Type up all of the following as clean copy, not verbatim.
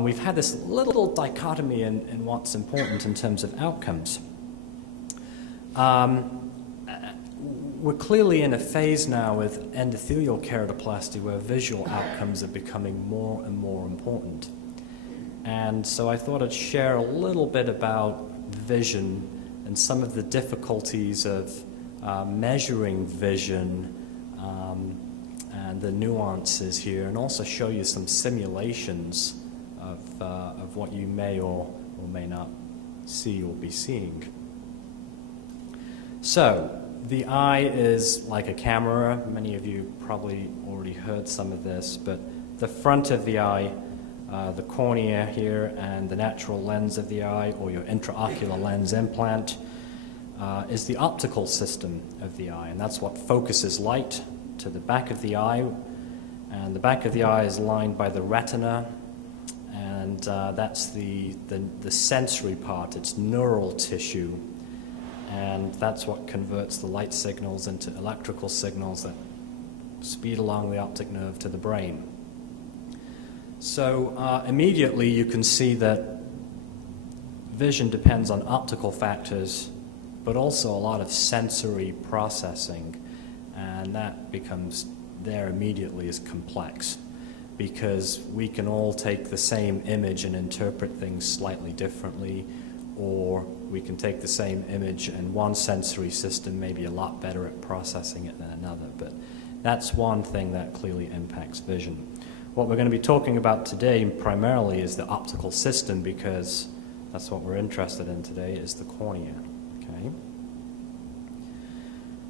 We've had this little dichotomy in what's important in terms of outcomes. We're clearly in a phase now with endothelial keratoplasty where visual outcomes are becoming more and more important. And so I thought I'd share a little bit about vision and some of the difficulties of measuring vision and the nuances here, and also show you some simulations of what you may or may not see or be seeing. So, the eye is like a camera. Many of you probably already heard some of this, but the front of the eye, the cornea here, and the natural lens of the eye, or your intraocular lens implant, is the optical system of the eye, and that's what focuses light to the back of the eye, and the back of the eye is lined by the retina, and that's the sensory part. It's neural tissue, and that's what converts the light signals into electrical signals that speed along the optic nerve to the brain. So immediately you can see that vision depends on optical factors, but also a lot of sensory processing, and that becomes there immediately as complex, because we can all take the same image and interpret things slightly differently, or we can take the same image and one sensory system may be a lot better at processing it than another. But that's one thing that clearly impacts vision. What we're going to be talking about today primarily is the optical system, because that's what we're interested in today, is the cornea. Okay.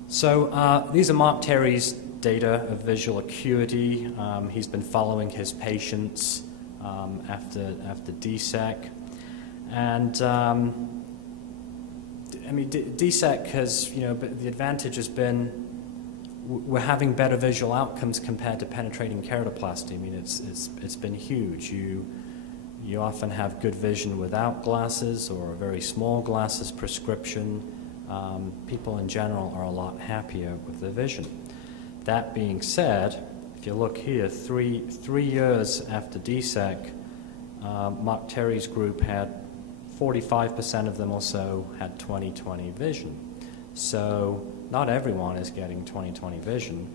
So these are Mark Terry's data of visual acuity. He's been following his patients after DSEC. And I mean, DSEC has, the advantage has been we're having better visual outcomes compared to penetrating keratoplasty. I mean, it's been huge. You often have good vision without glasses or a very small glasses prescription. People in general are a lot happier with their vision. That being said, if you look here, three years after DSEC, Mark Terry's group had 45% of them or so had 20/20 vision. So not everyone is getting 20/20 vision,